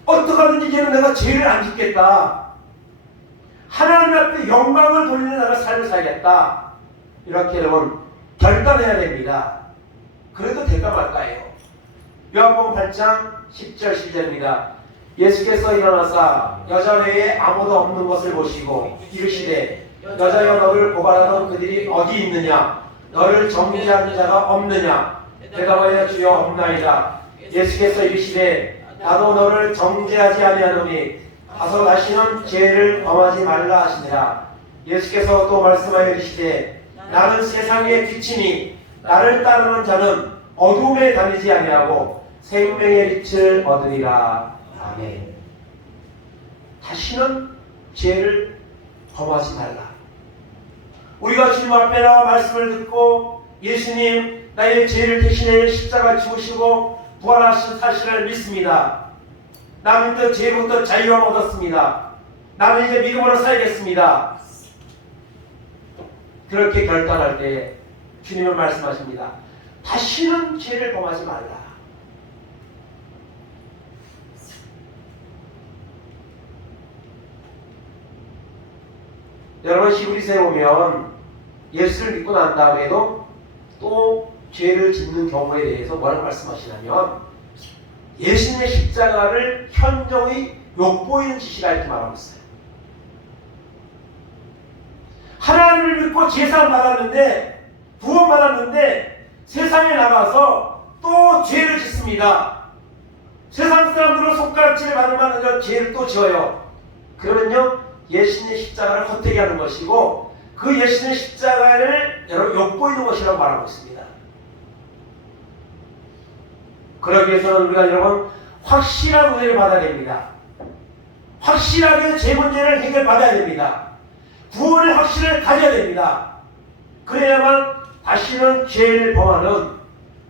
어떡하든지 이제는 내가 죄를 안 짓겠다. 하나님 앞에 영광을 돌리는 나라 삶을 살겠다. 이렇게 여러분 결단해야 됩니다. 그래도 될까 말까요? 요한복음 8장 10절 11절입니다. 예수께서 일어나사 여자 외에 아무도 없는 것을 보시고 이르시되 여자여 너를 고발하던 그들이 어디 있느냐? 너를 정죄하는 자가 없느냐? 대답하여 주여 없나이다. 예수께서 이르시되 나도 너를 정죄하지 아니하노니 가서 다시는 죄를 범하지 말라 하시니라. 예수께서 또 말씀하여 이르시되 나는 세상의 빛이니 나를 따르는 자는 어둠에 다니지 아니하고 생명의 빛을 얻으리라. 아멘. 다시는 죄를 범하지 말라. 우리가 주님 앞에 나와 말씀을 듣고 예수님 나의 죄를 대신해 십자가 죽으시고 부활하신 사실을 믿습니다. 나는 그 죄로부터 자유함 얻었습니다. 나는 이제 믿음으로 살겠습니다. 그렇게 결단할 때 주님은 말씀하십니다. 다시는 죄를 범하지 말라. 여러분, 히브리서에 보면 예수를 믿고 난 다음에도 또 죄를 짓는 경우에 대해서 뭐라고 말씀하시냐면 예수님의 십자가를 현저히 욕보이는 짓이라 이렇게 말하고 있어요. 하나님을 믿고 제사 받았는데, 구원 받았는데 세상에 나가서 또 죄를 짓습니다. 세상 사람들은 손가락질을 받으면 그런 죄를 또 지어요. 그러면요, 예수님의 십자가를 헛되게 하는 것이고, 그 예수님의 십자가를 엿보이는 것이라고 말하고 있습니다. 그러기 위해서는 우리가 여러분 확실한 은혜를 받아야 됩니다. 확실하게 죄 문제를 해결받아야 됩니다. 구원의 확신을 가져야 됩니다. 그래야만 다시는 죄를 범하는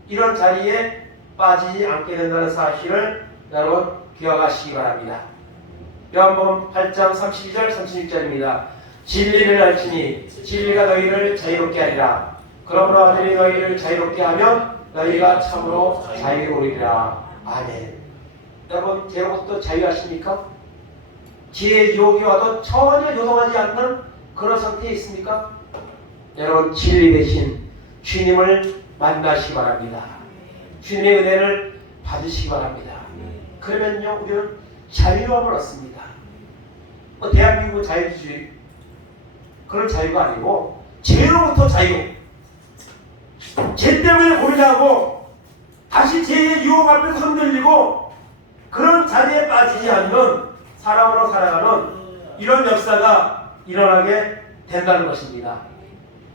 이런 자리에 빠지지 않게 된다는 사실을 여러분 기억하시기 바랍니다. 요한복음 8장 32절 36절입니다. 진리를 알지니 진리가 너희를 자유롭게 하리라. 그러므로 아들이 너희를 자유롭게 하면 너희가 참으로 자유로우리라. 아멘. 여러분, 죄로부터 자유하십니까? 죄의 유혹이 와도 전혀 요동하지 않는 그런 상태에 있습니까? 여러분, 진리 대신 주님을 만나시기 바랍니다. 주님의 은혜를 받으시기 바랍니다. 그러면요, 우리는 자유함을 얻습니다. 대한민국 자유주의 그런 자유가 아니고 죄로부터 자유. 죄 때문에 고민하고 다시 죄의 유혹 앞에서 흔들리고 그런 자리에 빠지지 않는 사람으로 살아가는 이런 역사가 일어나게 된다는 것입니다.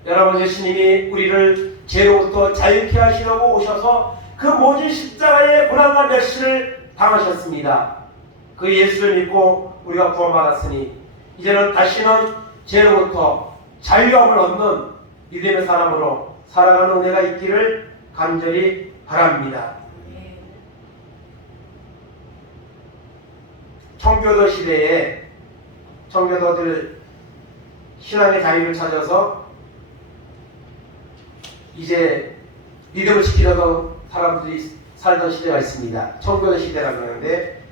여러분, 예수님이 우리를 죄로부터 자유케 하시려고 오셔서 그 모진 십자가의 고난과 멸시를 당하셨습니다. 그 예수를 믿고 우리가 구원받았으니 이제는 다시는 죄로부터 자유함을 얻는 믿음의 사람으로 살아가는 은혜가 있기를 간절히 바랍니다. 청교도 시대에 청교도들 신앙의 자유를 찾아서 이제 믿음을 지키려던 사람들이 살던 시대가 있습니다. 청교도 시대라고 하는데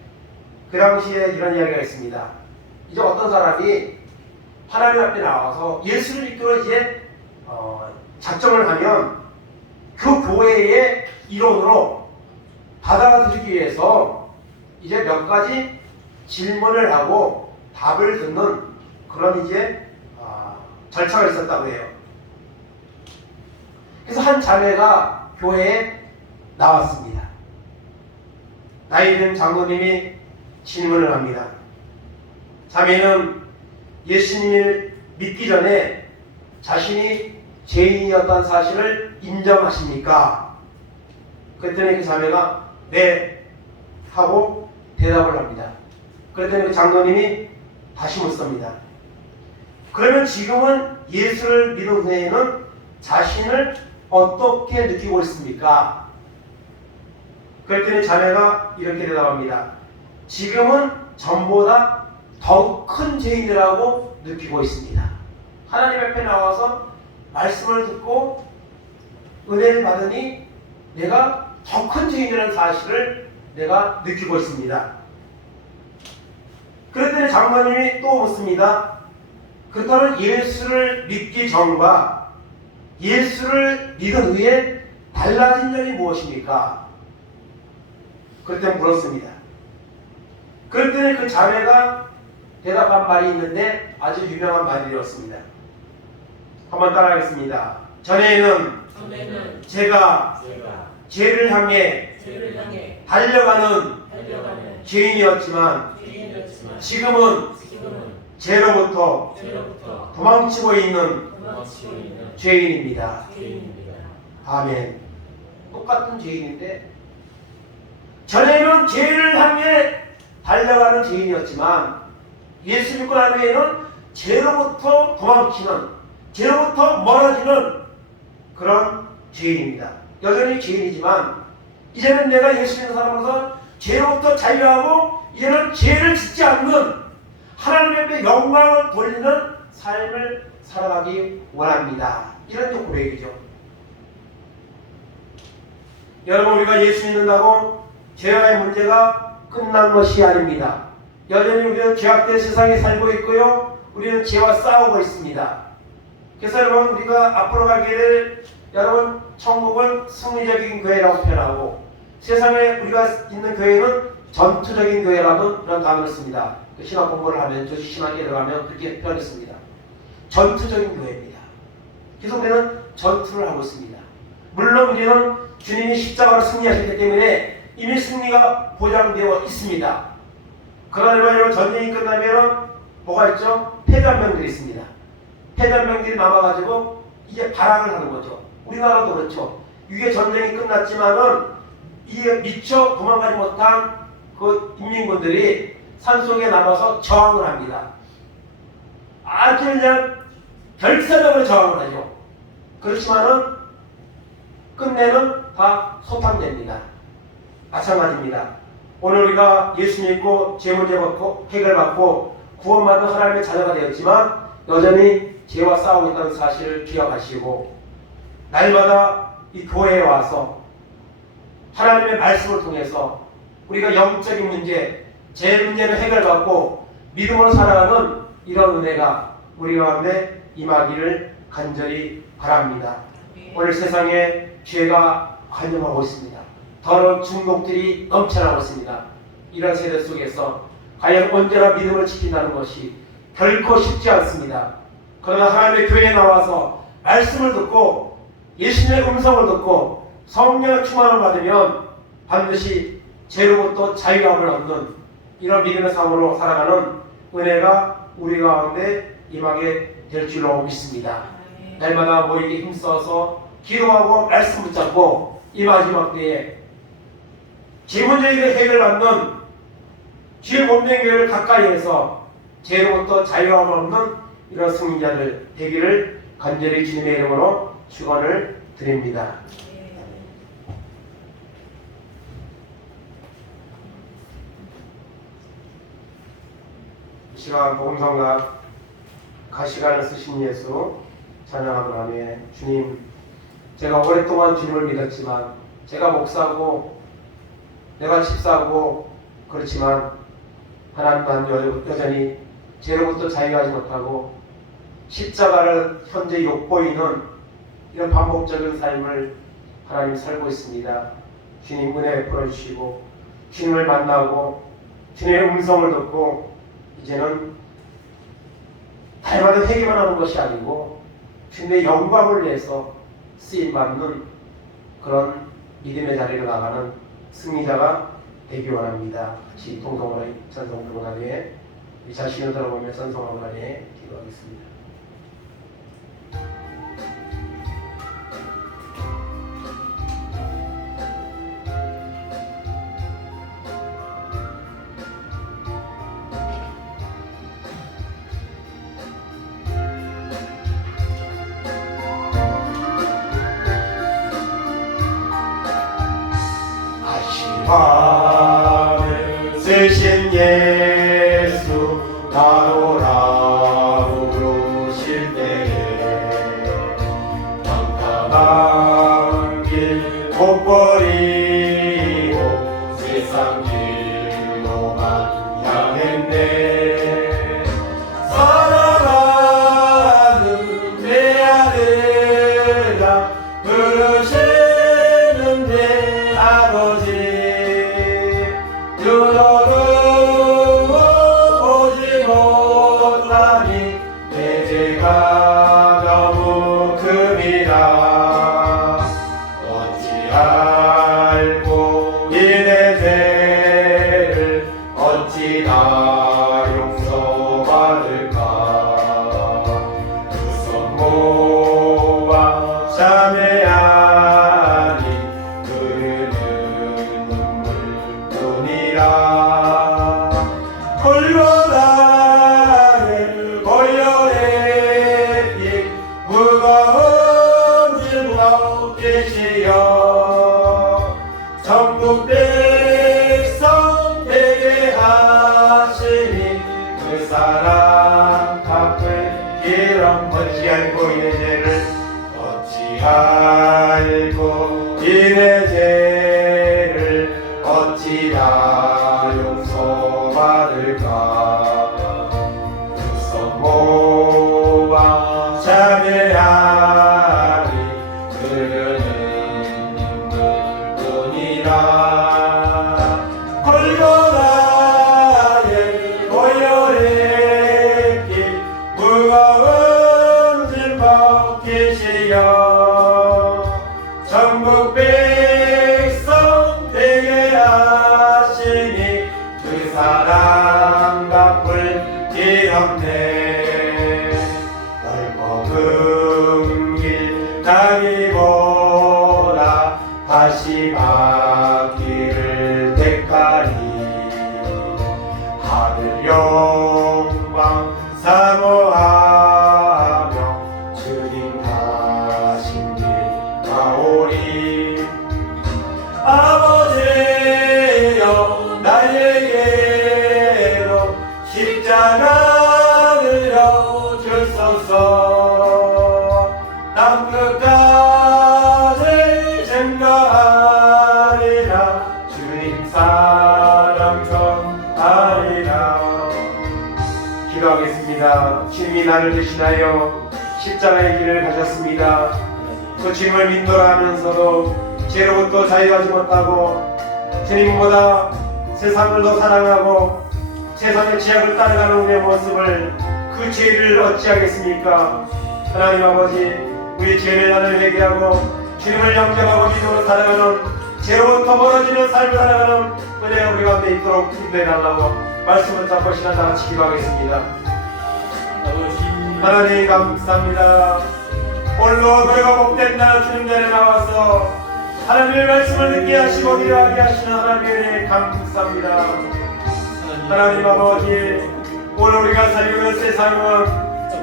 그 당시에 이런 이야기가 있습니다. 이제 어떤 사람이 하나님 앞에 나와서 예수를 믿기로 이제 작정을 하면 그 교회의 일원으로 받아들이기 위해서 이제 몇 가지 질문을 하고 답을 듣는 그런 이제 절차가 있었다고 해요. 그래서 한 자매가 교회에 나왔습니다. 나이 든 장로님이 질문을 합니다. 자매는 예수님을 믿기 전에 자신이 죄인이었다는 사실을 인정하십니까? 그랬더니 그 자매가 네 하고 대답을 합니다. 그랬더니 그 장로님이 다시 묻습니다. 그러면 지금은 예수를 믿은 후에는 자신을 어떻게 느끼고 있습니까? 그랬더니 자매가 이렇게 대답합니다. 지금은 전보다 더 큰 죄인이라고 느끼고 있습니다. 하나님 앞에 나와서 말씀을 듣고 은혜를 받으니 내가 더 큰 죄인이라는 사실을 내가 느끼고 있습니다. 그랬더니 장로님이 또 묻습니다. 그렇다면 예수를 믿기 전과 예수를 믿은 후에 달라진 점이 무엇입니까? 그때 물었습니다. 그랬더니 그 자매가 대답한 말이 있는데 아주 유명한 말이었습니다. 한번 따라하겠습니다. 전에는 제가 죄를 향해 달려가는 죄인이었지만 지금은 죄로부터 도망치고 있는 죄인입니다. 아멘. 똑같은 죄인인데 전에는 죄를 향해 달려가는 죄인이었지만 예수 믿고 난 후에는 죄로부터 도망치는, 죄로부터 멀어지는 그런 죄인입니다. 여전히 죄인이지만 이제는 내가 예수 믿는 사람으로서 죄로부터 자유하고 이제는 죄를 짓지 않는 하나님 앞에 영광을 돌리는 삶을 살아가기 원합니다. 이런 고백이죠. 여러분, 우리가 예수 믿는다고 죄와의 문제가 끝난 것이 아닙니다. 여전히 우리는 죄악된 세상에 살고 있고요. 우리는 죄와 싸우고 있습니다. 그래서 여러분, 우리가 앞으로 가게 될 여러분 천국은 승리적인 교회라고 표현하고 세상에 우리가 있는 교회는 전투적인 교회라는 그런 단어를 씁니다. 신학 공부를 하면 조직 신학에 들어가면 그렇게 표현했습니다. 전투적인 교회입니다. 기성교회는 전투를 하고 있습니다. 물론 우리는 주님이 십자가로 승리하셨기 때문에 이미 승리가 보장되어 있습니다. 그러나 전쟁이 끝나면 뭐가 있죠? 패전병들이 있습니다. 패전병들이 남아가지고 이제 발악을 하는 거죠. 우리나라도 그렇죠. 이게 전쟁이 끝났지만은 이게 미처 도망가지 못한 그 인민군들이 산속에 남아서 저항을 합니다. 아주 그냥 결사적으로 저항을 하죠. 그렇지만은 끝내는 다 소탕됩니다. 마찬가지입니다. 오늘 우리가 예수 믿고 죄 문제 받고 해결받고 구원받은 하나님의 자녀가 되었지만 여전히 죄와 싸우고 있다는 사실을 기억하시고 날마다 이 교회에 와서 하나님의 말씀을 통해서 우리가 영적인 문제, 죄 문제를 해결받고 믿음으로 살아가는 이런 은혜가 우리 가운데 임하기를 간절히 바랍니다. 오늘 세상에 죄가 관영하고 있습니다. 더러운 중독들이 넘쳐나고 있습니다. 이런 세대 속에서 과연 언제나 믿음을 지킨다는 것이 결코 쉽지 않습니다. 그러나 하나님의 교회에 나와서 말씀을 듣고 예수님의 음성을 듣고 성령의 충만을 받으면 반드시 죄로부터 자유함을 얻는 이런 믿음의 삶으로 살아가는 은혜가 우리 가운데 임하게 될 줄로 믿습니다. 날마다 모이게 힘써서 기도하고 말씀 붙잡고 이 마지막 때에 죄 문제를 해결받는 주의 몸된 교회를 가까이 해서 죄로부터 자유함을 얻는 이런 승리자들 되기를 간절히 주님의 이름으로 축원을 드립니다. 이 시간 복음성가 가시관을 쓰신 예수 찬양하고 나면 주님, 제가 오랫동안 주님을 믿었지만 제가 목사고 내가 집사고 그렇지만 하나님 여전히 죄로부터 자유하지 못하고 십자가를 현재 욕보이는 이런 반복적인 삶을 하나님 살고 있습니다. 주님 은혜 베풀어 주시고 주님을 만나고 주님의 음성을 듣고 이제는 달마다 회개만 하는 것이 아니고 주님의 영광을 위해서 쓰임받는 그런 믿음의 자리로 나가는 승리자가 되기 원합니다. 같이 동성으로 찬송 부르고 난 후에 우리 자신을 돌아보며 찬송하고 난 후에 기도하겠습니다. 하늘 쓰신 예수 나오라고 부르실 때에 깜깜한 길 못 버리고 세상 길로만 향했네. 사랑하는 내 아들아 부르시는데 아버지 너는 보지 못하니 내 죄가 너무 큽니다. 어찌 알고 이 내 죄를 어찌 다 용서받을까. 두 손 모아 참회하니 흐르는 눈물뿐이라. 골고다의 보혈의 피 무거운 짐으로 계시어 천국 백성 되게 하시니 그 사랑 갚을 길은 어찌 알고 이 내 죄를 어찌 알고 이 내 죄를 어찌 다 용서받을까. 두 손 모아 참회하리 흐르는 눈물뿐이라. 골고다의 보혈의 피 무거운 택하리. 하늘 영광 사모하며 주님 가신 길 가오리. 아버지여 나에게로 십자가를 주소서. 땅끝까지 증거하리라. 주님 사랑 전하리라. 기도하겠습니다. 주님이 나를 대신하여 십자가의 길을 가셨습니다. 그 주님을 믿노라 하면서도 죄로부터 자유하지 못하고 주님보다 세상을 더 사랑하고 세상의 지약을 따라가는 우리의 모습을, 그 죄를 어찌하겠습니까? 하나님 아버지, 우리 죄를 나를 회개하고 주님을 영접하고 믿음으로 살아가는, 죄로부터 멀어지는 삶을 살아가는 은혜가 우리 가운데 있도록 인도해달라고 말씀을 잡고 시간 다 같이 기도하겠습니다. 하나님 감사합니다. 오늘도 그리고 복된 날 주님 전에 나와서 하나님의 말씀을 듣게 하시고 기도하게 하시는 하나님의 은혜 감사합니다. 하나님 아버지, 오늘 우리가 살고 있는 세상은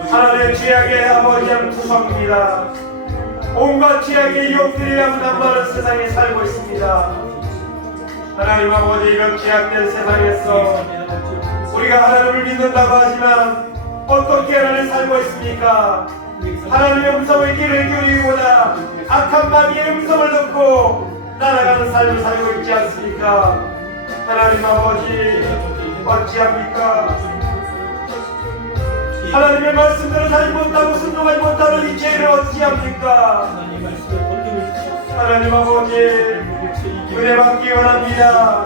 하나님의 죄악의 아버지의 투성입니다. 온갖 죄악의 유혹들이 남다른 세상에 살고 있습니다. 하나님 아버지, 이런 죄악된 세상에서 우리가 하나님을 믿는다고 하지만 어떻게 하나님을 살고 있습니까? 하나님의 음성의 귀를 기울이기보다 악한 마귀의 음성을 듣고 날아가는 삶을 살고 있지 않습니까? 하나님 아버지, 어찌합니까? 하나님의 말씀대로 살지 못하고 순종하지 못하는 이 죄를 어찌합니까? 하나님 아버지, 은혜 받기 원합니다.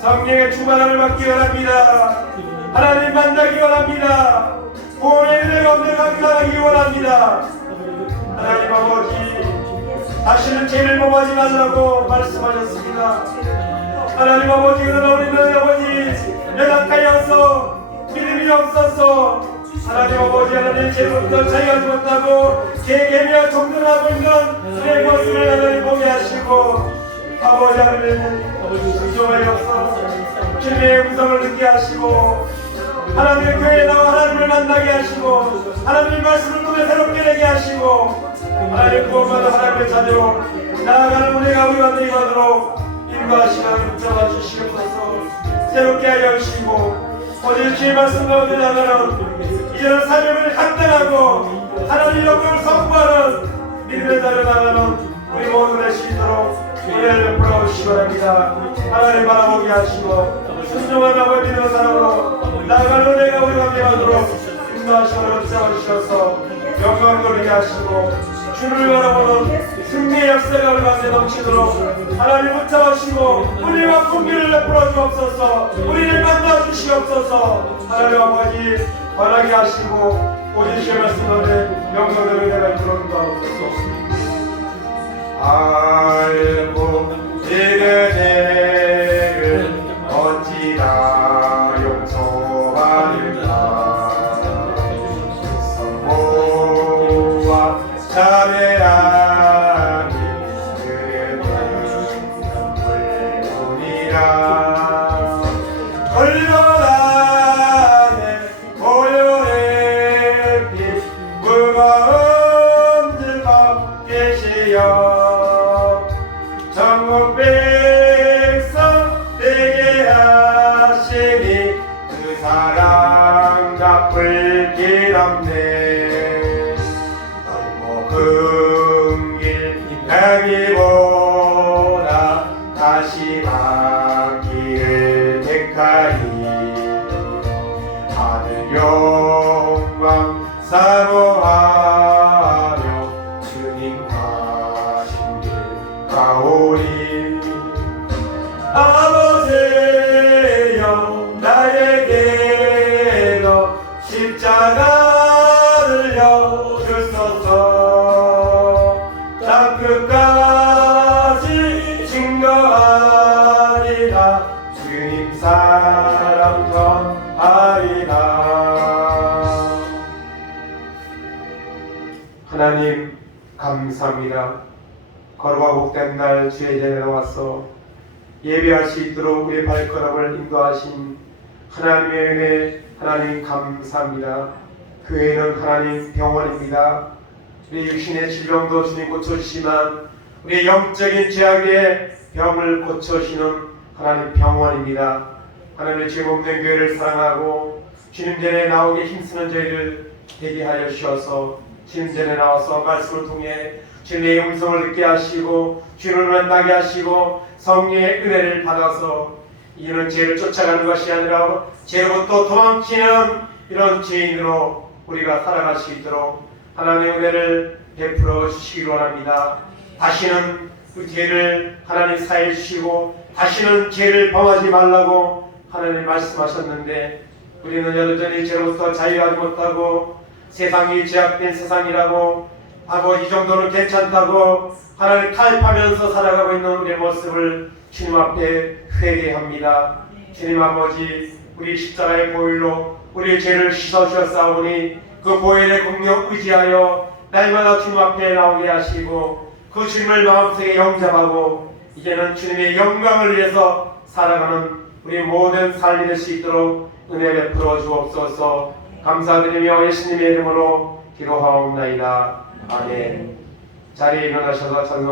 성령의 충만함을 받기 원합니다. 하나님 만나기 원합니다. 구원의 은혜가 없는 감사하기 원합니다. 하나님 아버지, 다시는 죄를 범하지 말라고 말씀하셨습니다. 하나님 아버지, 그러나 우리는 아버지 연약하여서 믿음이 없어서 하나님 아버지, 하나님 죄로부터 자유하지 못하고 죄개며 종전하고 있는 내 모습을 하나님 보게 하시고, 아버지 하나님 순종하여서 주님의 음성을 듣게 하시고, 하나님의 교회에 나와 하나님을 만나게 하시고, 하나님의 말씀을 통해 새롭게 되게 하시고, 하나님 구원받아 하나님의 자녀로 나아가는 은혜가 우리 가운데 임하도록 인도하 시간을 붙잡아 주시옵소서. 새롭게 하여 주시고, 오늘 주의 말씀 가운데 나가는 이제는 사명을 감당하고 하나님 영광을 선포하는 믿음의 자리에 나가는 우리 모두 될 수 있도록 은혜를 베풀어 주시기 바랍니다. 하나님 바라보게 하시고 순종한 아버지 믿음의 사랑으로 나아가는 은혜가 우리 가운데 임하도록 인도하시고 붙잡아 주셔서 영광을 돌리게 하시고, 주를 바라보는 승리의 역사가 우리 가운데 넘치도록 하나님 붙잡으시고 우리와 공기를 베풀어 주옵소서. 우리를 만나 주시옵소서. 하나님 아버지, 권하게 하시고 오직 주의 말씀 가운데 영광의 은혜가 있도록 도와주옵소서. 알고 이르내를 어찌다 용서하리까. 성모와 자매라니 그는 물뿐이라. 얼마나 고요의 빛 무거운 들과 계시여 전국 백성 되게 하시니 그 사랑 갚을 길 없네. 넓고 큰 길 가기보다 가시만 길을 택하리. 하늘 영광 사모하며 주님 가신 길 가오리. 아버지여 나에게로 십자가를 주소서. 땅끝까지 증거하리라. 주님 사랑 전하리라. 하나님 감사합니다. 거룩하고 복된 날 주의 전에 나와서 예배할 수 있도록 우리의 발걸음을 인도하신 하나님의 은혜, 하나님 감사합니다. 교회는 하나님 병원입니다. 우리 육신의 질병도 주님 고쳐주시지만 우리의 영적인 죄악의 병을 고쳐주시는 하나님 병원입니다. 하나님의 죄 없는 교회를 사랑하고 주님 전에 나오게 힘쓰는 저희를 되게 하여 주셔서 주님 전에 나와서 말씀을 통해 주님의 음성을 듣게 하시고 주님을 만나게 하시고 성령의 은혜를 받아서 이는 죄를 쫓아가는 것이 아니라 죄로부터 도망치는 이런 죄인으로 우리가 살아갈 수 있도록 하나님의 은혜를 베풀어 주시기 원합니다. 다시는 그 죄를 하나님 사해 주시고 다시는 죄를 범하지 말라고 하나님 말씀하셨는데 우리는 여전히 죄로부터 자유하지 못하고 세상이 죄악된 세상이라고 하고 이 정도는 괜찮다고 하나님 타협하면서 살아가고 있는 우리의 모습을 주님 앞에 회개합니다. 주님 아버지, 우리 십자가의 보혈로 우리의 죄를 씻어주셨사오니 그 보혈의 공력 의지하여 날마다 주님 앞에 나오게 하시고 그 주님을 마음속에 영접하고 이제는 주님의 영광을 위해서 살아가는 우리 모든 삶이 될 수 있도록 은혜 베풀어 주옵소서. 감사드리며 예수님의 이름으로 기도하옵나이다. 아멘. 자리에 일어나셔서 찬송